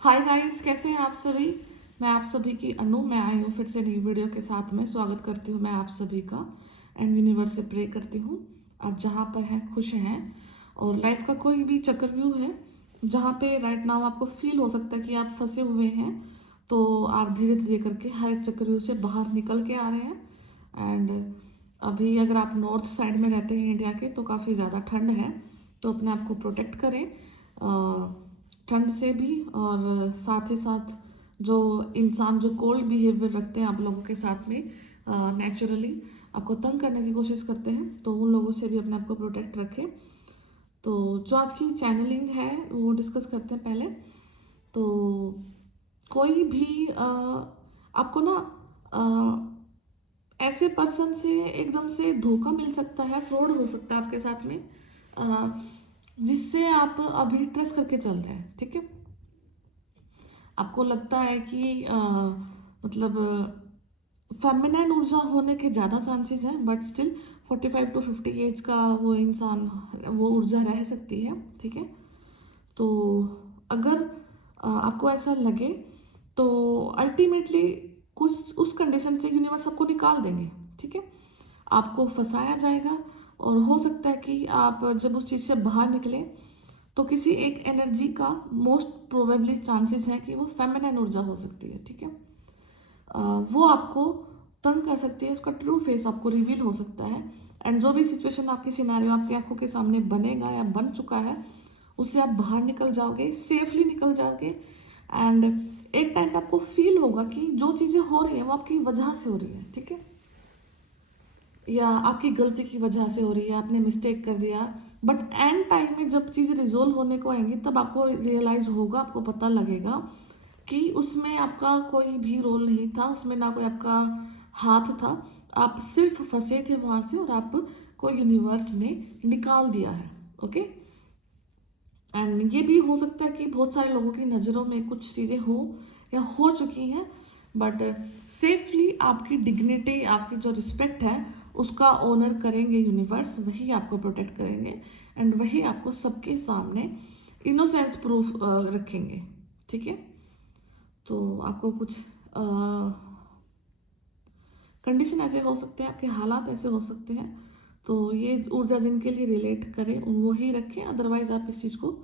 Hi guys, कैसे हैं आप सभी। मैं आप सभी की अनु, मैं आई हूँ फिर से नई वीडियो के साथ में। स्वागत करती हूँ मैं आप सभी का एंड यूनिवर्स से प्रे करती हूँ आप जहाँ पर हैं खुश हैं। और लाइफ का कोई भी चक्रव्यूह है जहाँ पे राइट नाउ आपको फील हो सकता है कि आप फंसे हुए हैं, तो आप धीरे धीरे करके हर एक चक्रव्यूह से बाहर निकल के आ रहे हैं। एंड अभी अगर आप नॉर्थ साइड में रहते हैं इंडिया के, तो काफ़ी ज़्यादा ठंड है, तो अपने आप को प्रोटेक्ट करें ठंड से भी। और साथ ही साथ जो इंसान जो कोल्ड बिहेवियर रखते हैं आप लोगों के साथ में, नेचुरली आपको तंग करने की कोशिश करते हैं, तो उन लोगों से भी अपने आप को प्रोटेक्ट रखें। तो जो आज की चैनलिंग है वो डिस्कस करते हैं पहले। तो कोई भी आपको ना ऐसे पर्सन से एकदम से धोखा मिल सकता है, फ्रॉड हो सकता है आपके साथ में, जिससे आप अभी ट्रस्ट करके चल रहे हैं। ठीक है, आपको लगता है कि मतलब फेमिनाइन ऊर्जा होने के ज़्यादा चांसेस हैं, बट स्टिल 45 to 50 एज का वो इंसान, वो ऊर्जा रह सकती है। ठीक है, तो अगर आपको ऐसा लगे, तो अल्टीमेटली कुछ उस कंडीशन से यूनिवर्स आपको निकाल देंगे। ठीक है, आपको फंसाया जाएगा, और हो सकता है कि आप जब उस चीज़ से बाहर निकले, तो किसी एक एनर्जी का मोस्ट प्रोबेबली चांसेस है कि वो फेमिनाइन ऊर्जा हो सकती है। ठीक है, वो आपको तंग कर सकती है, उसका ट्रू फेस आपको रिवील हो सकता है। एंड जो भी सिचुएशन आपकी सिनेरियो आपकी आंखों के सामने बनेगा या बन चुका है, उससे आप बाहर निकल जाओगे, सेफली निकल जाओगे। एंड एक टाइम पे आपको फील होगा कि जो चीज़ें हो रही हैं वो आपकी वजह से हो रही है। ठीक है, या आपकी गलती की वजह से हो रही है, आपने मिस्टेक कर दिया। बट एंड टाइम में जब चीज़ें रिजोल्व होने को आएंगी, तब आपको रियलाइज होगा, आपको पता लगेगा कि उसमें आपका कोई भी रोल नहीं था, उसमें ना कोई आपका हाथ था। आप सिर्फ फंसे थे वहाँ से, और आपको यूनिवर्स ने निकाल दिया है। ओके, एंड ये भी हो सकता है कि बहुत सारे लोगों की नज़रों में कुछ चीज़ें हो या हो चुकी हैं, बट सेफली आपकी डिग्निटी, आपकी जो रिस्पेक्ट है, उसका ऑनर करेंगे यूनिवर्स, वही आपको प्रोटेक्ट करेंगे। एंड वही आपको सबके सामने इनोसेंस प्रूफ रखेंगे। ठीक है, तो आपको कुछ कंडीशन ऐसे हो सकते हैं, आपके हालात ऐसे हो सकते हैं, तो ये ऊर्जा जिनके लिए रिलेट करें वो ही रखें, अदरवाइज आप इस चीज़ को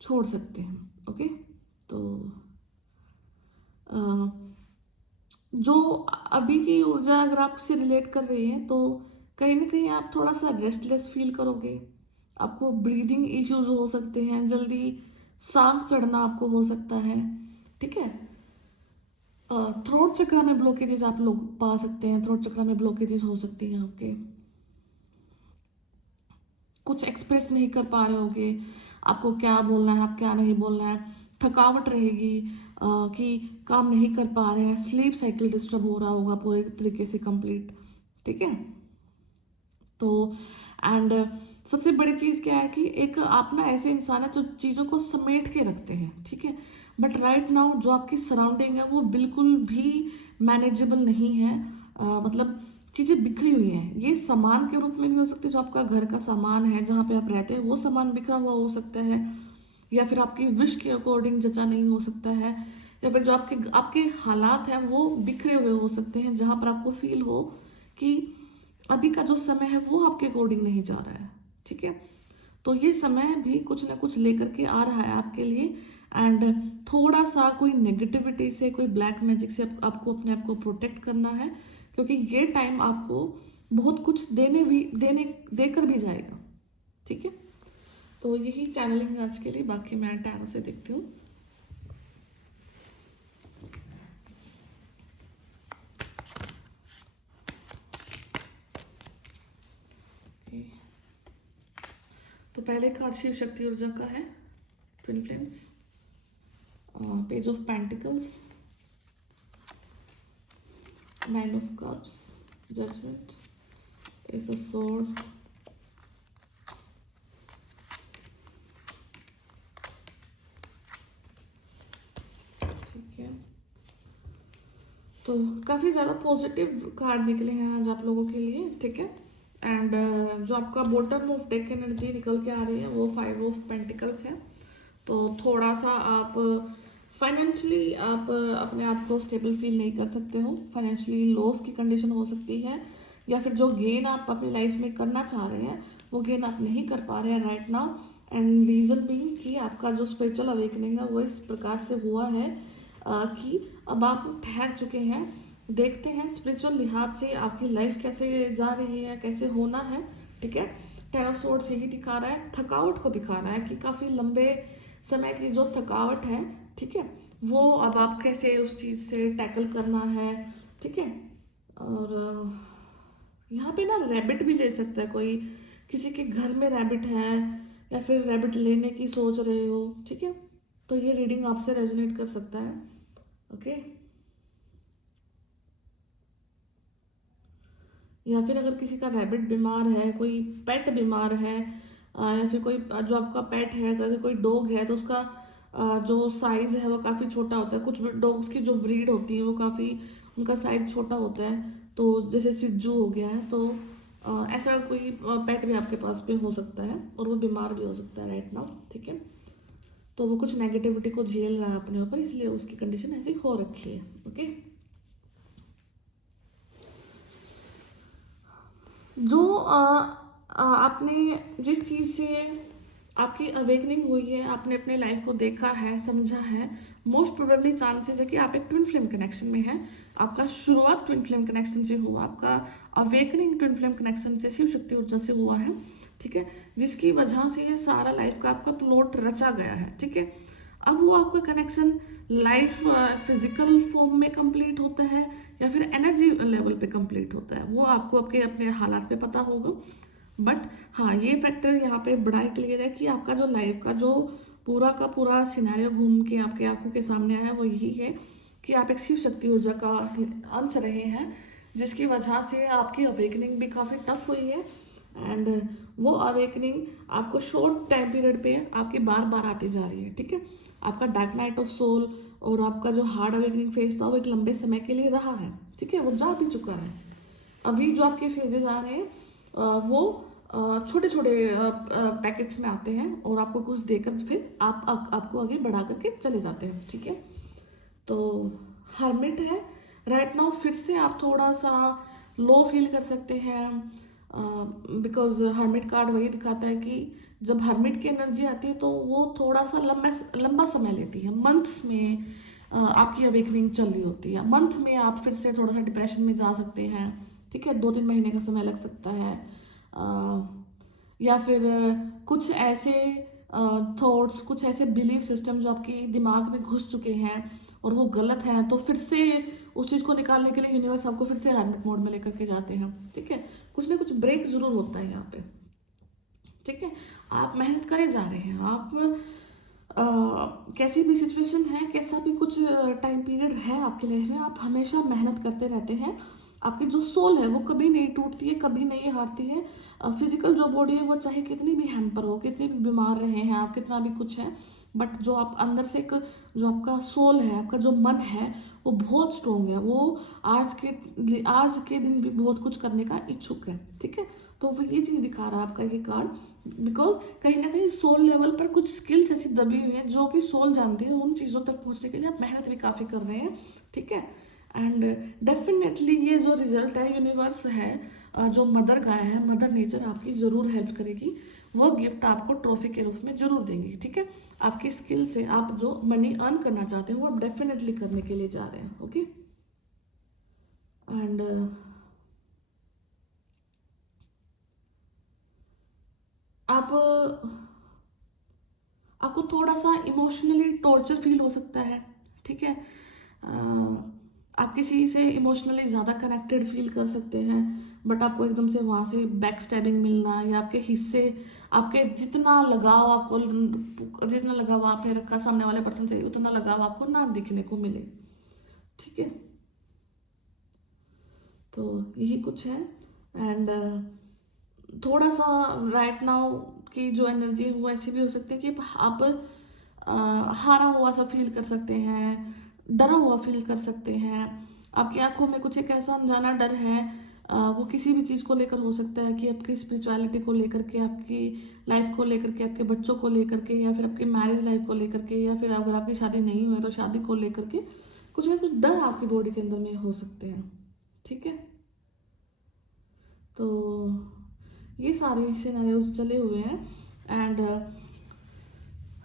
छोड़ सकते हैं। ओके, तो अ, जो अभी की ऊर्जा अगर आपसे रिलेट कर रही है, तो कहीं ना कहीं आप थोड़ा सा रेस्टलेस फील करोगे, आपको ब्रीदिंग इश्यूज हो सकते हैं, जल्दी सांस चढ़ना आपको हो सकता है। ठीक है, थ्रोट चक्र में ब्लॉकेजेस आप लोग पा सकते हैं, थ्रोट चक्र में ब्लॉकेजेस हो सकती हैं आपके, कुछ एक्सप्रेस नहीं कर पा रहे होगे, आपको क्या बोलना है, आप क्या नहीं बोलना है, थकावट रहेगी, कि काम नहीं कर पा रहे हैं, स्लीप साइकिल डिस्टर्ब हो रहा होगा पूरे तरीके से कंप्लीट। ठीक है, तो एंड सबसे बड़ी चीज़ क्या है कि एक आप ना ऐसे इंसान है जो चीज़ों को समेट के रखते हैं। ठीक है, बट राइट नाउ जो आपकी सराउंडिंग है वो बिल्कुल भी मैनेजेबल नहीं है। मतलब चीज़ें बिखरी हुई हैं, ये सामान के रूप में भी हो सकते हैं, जो आपका घर का सामान है जहाँ पे आप रहते हैं वो सामान बिखरा हुआ हो सकता है, या फिर आपकी विश के अकॉर्डिंग जचा नहीं हो सकता है, या फिर जो आपके आपके हालात हैं वो बिखरे हुए हो सकते हैं, जहाँ पर आपको फील हो कि अभी का जो समय है वो आपके अकॉर्डिंग नहीं जा रहा है। ठीक है, तो ये समय भी कुछ ना कुछ लेकर के आ रहा है आपके लिए। एंड थोड़ा सा कोई नेगेटिविटी से, कोई ब्लैक मैजिक से आपको अपने आप को प्रोटेक्ट करना है, क्योंकि ये टाइम आपको बहुत कुछ देने देकर भी जाएगा। ठीक है, तो यही चैनलिंग आज के लिए, बाकी मैं टैरो से देखती हूँ। Okay. तो पहले कार्ड शिव शक्ति ऊर्जा का है, twin flames, page of pentacles, nine of cups, judgement, ace of sword, ठीक है। तो काफ़ी ज़्यादा पॉजिटिव कार्ड निकले हैं आज आप लोगों के लिए। ठीक है, एंड जो आपका बॉटम ऑफ डेक एनर्जी निकल के आ रही है वो 5 ऑफ पेंटिकल्स है। तो थोड़ा सा आप फाइनेंशियली आप अपने आप को स्टेबल फील नहीं कर सकते हो, फाइनेंशियली लॉस की कंडीशन हो सकती है, या फिर जो गेन आप अपनी लाइफ में करना चाह रहे हैं वो गेन आप नहीं कर पा रहे हैं right now. And reason being कि आपका जो स्पिरिचुअल अवेकनिंग है वो इस प्रकार से हुआ है कि अब आप ठहर चुके हैं, देखते हैं स्पिरिचुअल लिहाज से आपकी लाइफ कैसे जा रही है, कैसे होना है। ठीक है, टेन ऑफ सोर्ड्स यही दिखा रहा है, थकावट को दिखा रहा है कि काफ़ी लंबे समय की जो थकावट है, ठीक है, वो अब आप कैसे उस चीज़ से टैकल करना है। ठीक है, और यहाँ पे ना रैबिट भी ले सकता है कोई, किसी के घर में रैबिट है या फिर रैबिट लेने की सोच रहे हो। ठीक है, तो ये रीडिंग आपसे रेजोनेट कर सकता है। ओके, या फिर अगर किसी का रैबिट बीमार है, कोई पेट बीमार है, या फिर कोई जो आपका पेट है, अगर कोई डॉग है तो उसका जो साइज़ है वो काफ़ी छोटा होता है। कुछ डॉग्स की जो ब्रीड होती है वो काफ़ी, उनका साइज छोटा होता है, तो जैसे सिज्जू हो गया है, तो ऐसा कोई पेट भी आपके पास पे हो सकता है और वो बीमार भी हो सकता है राइट नाउ। ठीक है, तो वो कुछ नेगेटिविटी को झेल रहा है अपने ऊपर, इसलिए उसकी कंडीशन ऐसी हो रखी है। ओके, जो आपने जिस चीज़ से आपकी अवेकनिंग हुई है, आपने अपने लाइफ को देखा है, समझा है, मोस्ट प्रोबेबली चांसेस है कि आप एक ट्विन फ्लेम कनेक्शन में हैं। आपका शुरुआत ट्विन फ्लेम कनेक्शन से हुआ, आपका अवेकनिंग ट्विन फ्लेम कनेक्शन से, शिव शक्ति ऊर्जा से हुआ है। ठीक है, जिसकी वजह से ये सारा लाइफ का आपका प्लॉट रचा गया है। ठीक है, अब वो आपका कनेक्शन लाइफ फिजिकल फॉर्म में कंप्लीट होता है या फिर एनर्जी लेवल पे कंप्लीट होता है, वो आपको आपके अपने हालात पे पता होगा। बट हाँ, ये फैक्टर यहाँ पे बड़ा क्लियर है कि आपका जो लाइफ का जो पूरा का पूरा सिनेरियो घूम के आपके आंखों के सामने आया है वो यही है कि आप एक शिव शक्ति ऊर्जा का अंश रहे हैं, जिसकी वजह से आपकी अवेकनिंग भी काफ़ी टफ हुई है। एंड वो अवेकनिंग आपको शॉर्ट टाइम पीरियड पे आपकी बार बार आती जा रही है। ठीक है, आपका डार्क नाइट ऑफ सोल और आपका जो हार्ड अवेकनिंग फेज था वो एक लंबे समय के लिए रहा है। ठीक है, वो जा भी चुका है। अभी जो आपके फेजेस आ रहे हैं वो छोटे छोटे पैकेट्स में आते हैं और आपको कुछ देकर फिर आपको आगे बढ़ा करके चले जाते हैं। ठीक है, तो हर्मिट है राइट नाउ, फिर से आप थोड़ा सा लो फील कर सकते हैं, बिकॉज हर्मिट कार्ड वही दिखाता है कि जब हर्मिट की एनर्जी आती है तो वो थोड़ा सा लंबा समय लेती है। मंथ्स में आपकी अवेकनिंग चल रही होती है, मंथ में आप फिर से थोड़ा सा डिप्रेशन में जा सकते हैं। ठीक है, 2-3 महीने का समय लग सकता है, या फिर कुछ ऐसे थॉट्स, कुछ ऐसे बिलीफ सिस्टम जो आपके दिमाग में घुस चुके हैं और वो गलत हैं, तो फिर से उस चीज़ को निकालने के लिए यूनिवर्स आपको फिर से हर्मिट मोड में लेकर के जाते हैं। ठीक है, कुछ ना कुछ ब्रेक जरूर होता है यहाँ पे। ठीक है, आप मेहनत करे जा रहे हैं, आप कैसी भी सिचुएशन है, कैसा भी कुछ टाइम पीरियड है आपके लाइफ में, आप हमेशा मेहनत करते रहते हैं। आपकी जो सोल है वो कभी नहीं टूटती है, कभी नहीं हारती है। फिजिकल जो बॉडी है वो चाहे कितनी भी हैम्पर हो, कितनी भी बीमार रहे हैं आप, कितना भी कुछ है, बट जो आप अंदर से एक जो आपका सोल है, आपका जो मन है वो बहुत स्ट्रोंग है, वो आज के दिन भी बहुत कुछ करने का इच्छुक है। ठीक है, तो वो ये चीज़ दिखा रहा है आपका ये कार्ड, बिकॉज कहीं ना कहीं सोल लेवल पर कुछ स्किल्स ऐसी दबी हुई हैं जो कि सोल जानती है, उन चीज़ों तक पहुंचने के लिए आप मेहनत भी काफ़ी कर रहे हैं। ठीक है, एंड डेफिनेटली ये जो रिजल्ट है यूनिवर्स है, जो मदर गाय है, मदर नेचर आपकी ज़रूर हेल्प करेगी, वो गिफ्ट आपको ट्रॉफी के रूप में जरूर देंगी। ठीक है, आपकी स्किल से आप जो मनी अर्न करना चाहते हैं वो आप डेफिनेटली करने के लिए जा रहे हैं। ओके, एंड आप आपको थोड़ा सा इमोशनली टॉर्चर फील हो सकता है। ठीक है, आप किसी से इमोशनली ज़्यादा कनेक्टेड फील कर सकते हैं, बट आपको एकदम से वहाँ से बैक स्टैबिंग मिलना या आपके हिस्से, आपके जितना लगाव आपको, जितना लगाव आपने रखा सामने वाले पर्सन से, उतना लगाव आपको ना दिखने को मिले। ठीक है, तो यही कुछ है। एंड थोड़ा सा राइट नाउ की जो एनर्जी है वो ऐसी भी हो सकती है कि आप हारा हुआ सा फील कर सकते हैं, डरा हुआ फील कर सकते हैं, आपकी आंखों में कुछ एक ऐसा अनजाना डर है वो किसी भी चीज़ को लेकर हो सकता है, कि आपकी स्पिरिचुअलिटी को लेकर के, आपकी लाइफ को लेकर के, आपके बच्चों को लेकर के, या फिर आपकी मैरिज लाइफ को लेकर के, या फिर अगर आपकी शादी नहीं हुई है तो शादी को लेकर के कुछ ना कुछ डर आपकी बॉडी के अंदर में हो सकते हैं। ठीक है, तो ये सारे सिनेरियोज चले हुए हैं। एंड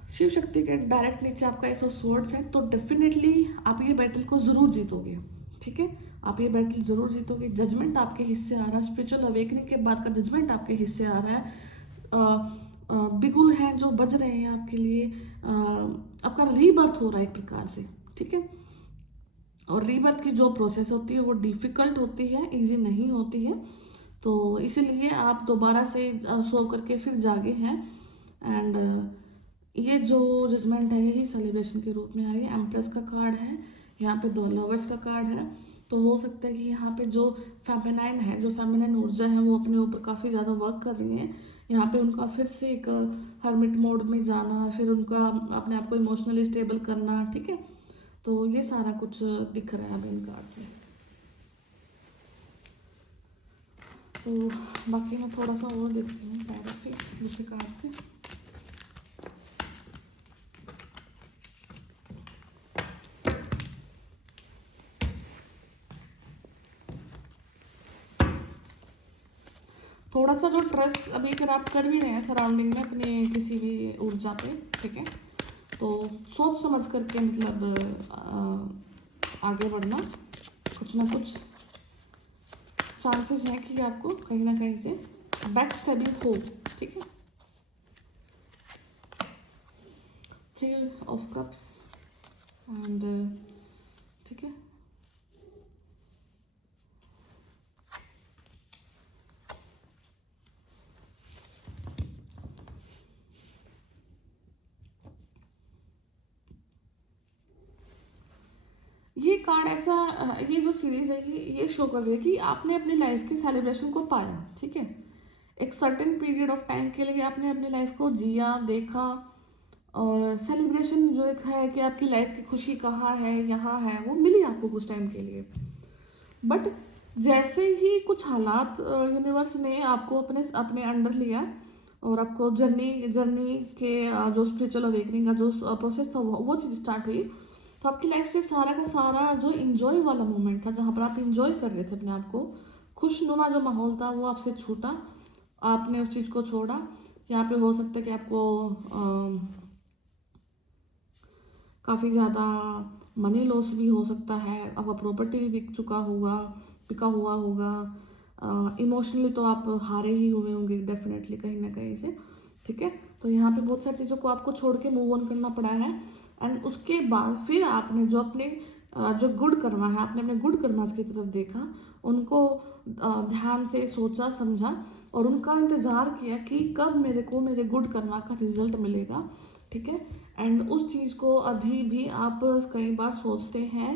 शिव शक्ति के डायरेक्ट नीचे आपका एसो स्वॉर्ड्स है, तो डेफिनेटली आप ये बैटल को ज़रूर जीतोगे। ठीक है, आप ये बैटल ज़रूर जीतोगे। जजमेंट आपके हिस्से आ रहा है, स्पिरिचुअल अवेकनिंग के बाद का जजमेंट आपके हिस्से आ रहा है। बिगुल हैं जो बज रहे हैं आपके लिए। आपका रीबर्थ हो रहा है एक प्रकार से। ठीक है, और रीबर्थ की जो प्रोसेस होती है वो डिफ़िकल्ट होती है, इजी नहीं होती है। तो इसीलिए आप दोबारा से सो करके फिर जागे हैं। एंड ये जो जजमेंट है यही सेलिब्रेशन के रूप में आ रही है। एम्प्रेस का कार्ड है, यहाँ पे 2 लवर्स का कार्ड है। तो हो सकता है कि यहाँ पे जो फेमिनाइन है, जो फेमिनाइन ऊर्जा है, वो अपने ऊपर काफ़ी ज़्यादा वर्क कर रही है। यहाँ पे उनका फिर से एक हर्मिट मोड में जाना, फिर उनका अपने आप को इमोशनली स्टेबल करना। ठीक है, तो ये सारा कुछ दिख रहा है अब इन कार्ड में। तो बाकी मैं थोड़ा सा और देखती हूँ कार्ड से, दूसरे कार्ड से। थोड़ा सा जो ट्रस्ट अभी अगर आप कर भी रहे हैं सराउंडिंग में अपने किसी भी ऊर्जा पे, ठीक है, तो सोच समझ करके मतलब आगे बढ़ना। कुछ ना कुछ चांसेस हैं कि आपको कहीं ना कहीं से बैक स्टेबिंग हो। ठीक है, 3 ऑफ कप्स एंड ठीक है, ये कार्ड ऐसा ये जो सीरीज है ये शो कर रही है कि आपने अपनी लाइफ के सेलिब्रेशन को पाया। ठीक है, एक सर्टेन पीरियड ऑफ टाइम के लिए आपने अपनी लाइफ को जिया, देखा, और सेलिब्रेशन जो एक है कि आपकी लाइफ की खुशी कहाँ है, यहाँ है, वो मिली आपको कुछ टाइम के लिए। बट जैसे ही कुछ हालात यूनिवर्स ने आपको अपने अपने अंडर लिया और आपको जर्नी जर्नी के जो स्पिरिचुअल अवेकनिंग का जो प्रोसेस था वो चीज़ स्टार्ट हुई, तो आपकी लाइफ से सारा का सारा जो इंजॉय वाला मोमेंट था, जहाँ पर आप इंजॉय कर रहे थे अपने आप को, खुशनुमा जो माहौल था, वो आपसे छूटा, आपने उस चीज़ को छोड़ा। यहाँ पे हो सकता है कि आपको काफ़ी ज़्यादा मनी लॉस भी हो सकता है, आपका प्रॉपर्टी भी बिका हुआ होगा, इमोशनली तो आप हारे ही हुए होंगे डेफिनेटली कहीं ना कहीं से। ठीक है, तो यहाँ पे बहुत सारी चीज़ों को आपको छोड़ के मूव ऑन करना पड़ा है। एंड उसके बाद फिर आपने जो अपने जो गुड कर्मा है, आपने अपने गुड कर्मास की तरफ देखा, उनको ध्यान से सोचा समझा और उनका इंतज़ार किया कि कब मेरे को मेरे गुड कर्मा का रिजल्ट मिलेगा। ठीक है, एंड उस चीज़ को अभी भी आप कई बार सोचते हैं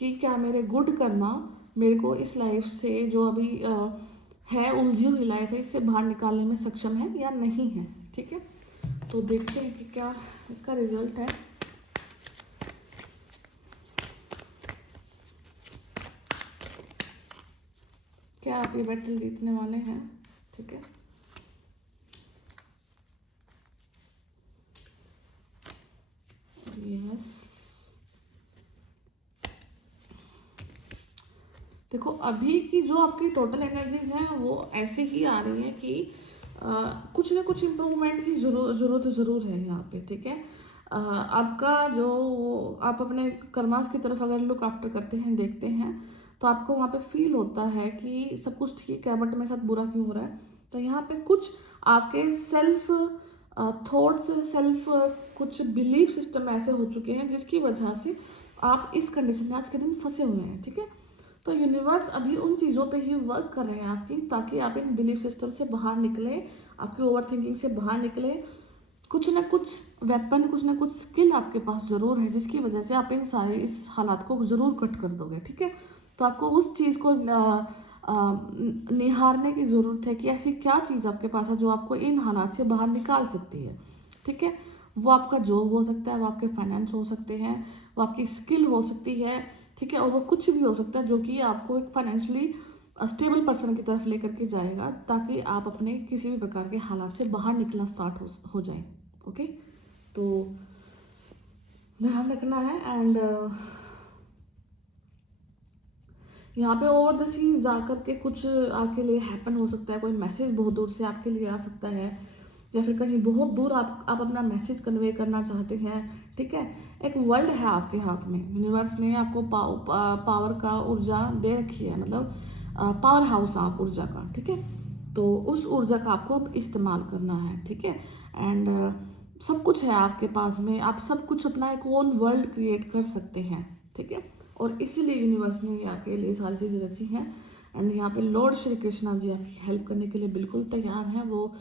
कि क्या मेरे गुड कर्मा मेरे को इस लाइफ से जो अभी है उलझी हुई लाइफ है, इससे बाहर निकालने में सक्षम है या नहीं है। ठीक है, तो देखते हैं कि क्या इसका रिजल्ट है। क्या आप ये बैटल जीतने वाले हैं। ठीक है, यस, देखो अभी की जो आपकी टोटल एनर्जीज हैं वो ऐसे ही आ रही हैं कि कुछ ना कुछ इम्प्रूवमेंट की ज़रूरत ज़रूर है यहाँ पे। ठीक है, आपका जो आप अपने कर्मास की तरफ अगर लुक आफ्टर करते हैं, देखते हैं, तो आपको वहाँ पे फील होता है कि सब कुछ ठीक है बट मेरे साथ बुरा क्यों हो रहा है। तो यहाँ पे कुछ आपके सेल्फ थॉट्स, सेल्फ कुछ बिलीफ सिस्टम ऐसे हो चुके हैं जिसकी वजह से आप इस कंडीशन में आज के दिन फंसे हुए हैं। ठीक है, तो यूनिवर्स अभी उन चीज़ों पे ही वर्क कर रहे हैं आपकी, ताकि आप इन बिलीफ सिस्टम से बाहर निकले, आपकी ओवर थिंकिंग से बाहर निकले। कुछ ना कुछ वेपन, कुछ ना कुछ स्किल आपके पास ज़रूर है जिसकी वजह से आप इन सारे इस हालात को ज़रूर कट कर दोगे। ठीक है, तो आपको उस चीज़ को निहारने की ज़रूरत है कि ऐसी क्या चीज़ आपके पास है जो आपको इन हालात से बाहर निकाल सकती है। ठीक है, वो आपका जॉब हो सकता है, वो आपके फाइनेंस हो सकते हैं, वो आपकी स्किल हो सकती है। ठीक है, और वो कुछ भी हो सकता है जो कि आपको एक फाइनेंशियली स्टेबल पर्सन की तरफ लेकर के जाएगा, ताकि आप अपने किसी भी प्रकार के हालात से बाहर निकलना स्टार्ट हो जाए। ओके, तो ध्यान रखना है। एंड यहाँ पे ओवर द सीज जा कर के कुछ आपके लिए हैपन हो सकता है, कोई मैसेज बहुत दूर से आपके लिए आ सकता है, या फिर कहीं बहुत दूर आप अपना मैसेज कन्वे करना चाहते हैं। ठीक है, एक वर्ल्ड है आपके हाथ में, यूनिवर्स ने आपको पावर का ऊर्जा दे रखी है, मतलब पावर हाउस आप ऊर्जा का। ठीक है, तो उस ऊर्जा का आपको अब इस्तेमाल करना है। ठीक है, एंड सब कुछ है आपके पास में, आप सब कुछ अपना एक ओन वर्ल्ड क्रिएट कर सकते हैं। ठीक है, और इसीलिए यूनिवर्स ने आपके लिए सारी चीज़ें रची हैं। एंड यहाँ पे लॉर्ड श्री कृष्णा जी आपकी हेल्प करने के लिए बिल्कुल तैयार हैं। वो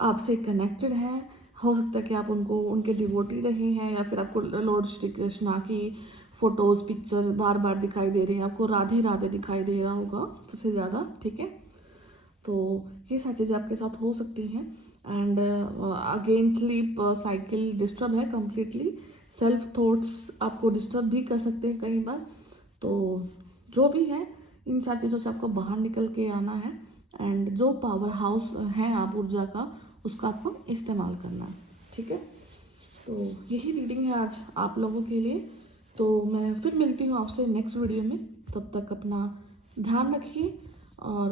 आपसे कनेक्टेड हैं। हो सकता है कि आप उनको उनके डिवोटी रहे हैं, या फिर आपको लॉर्ड श्री कृष्णा की फ़ोटोज़ पिक्चर बार बार दिखाई दे रही हैं, आपको राधे राधे दिखाई दे रहा होगा सबसे ज़्यादा। ठीक है, तो ये सारी चीज़ें आपके साथ हो सकती हैं। And again sleep cycle disturb है कम्प्लीटली, सेल्फ थॉट्स आपको डिस्टर्ब भी कर सकते हैं कई बार। तो जो भी है, इन सारी चीज़ों से आपको बाहर निकल के आना है। एंड जो पावर हाउस है आप ऊर्जा का, उसका आपको इस्तेमाल करना है। ठीक है, तो यही रीडिंग है आज आप लोगों के लिए। तो मैं फिर मिलती हूँ आपसे नेक्स्ट वीडियो में। तब तक अपना ध्यान रखिए, और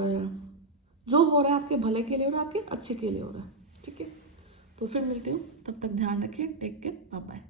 जो हो रहा है आपके भले के लिए हो रहा है, आपके अच्छे के लिए हो रहा है। ठीक है, तो फिर मिलती हूँ, तब तक ध्यान रखिए, टेक केयर, बाय बाय।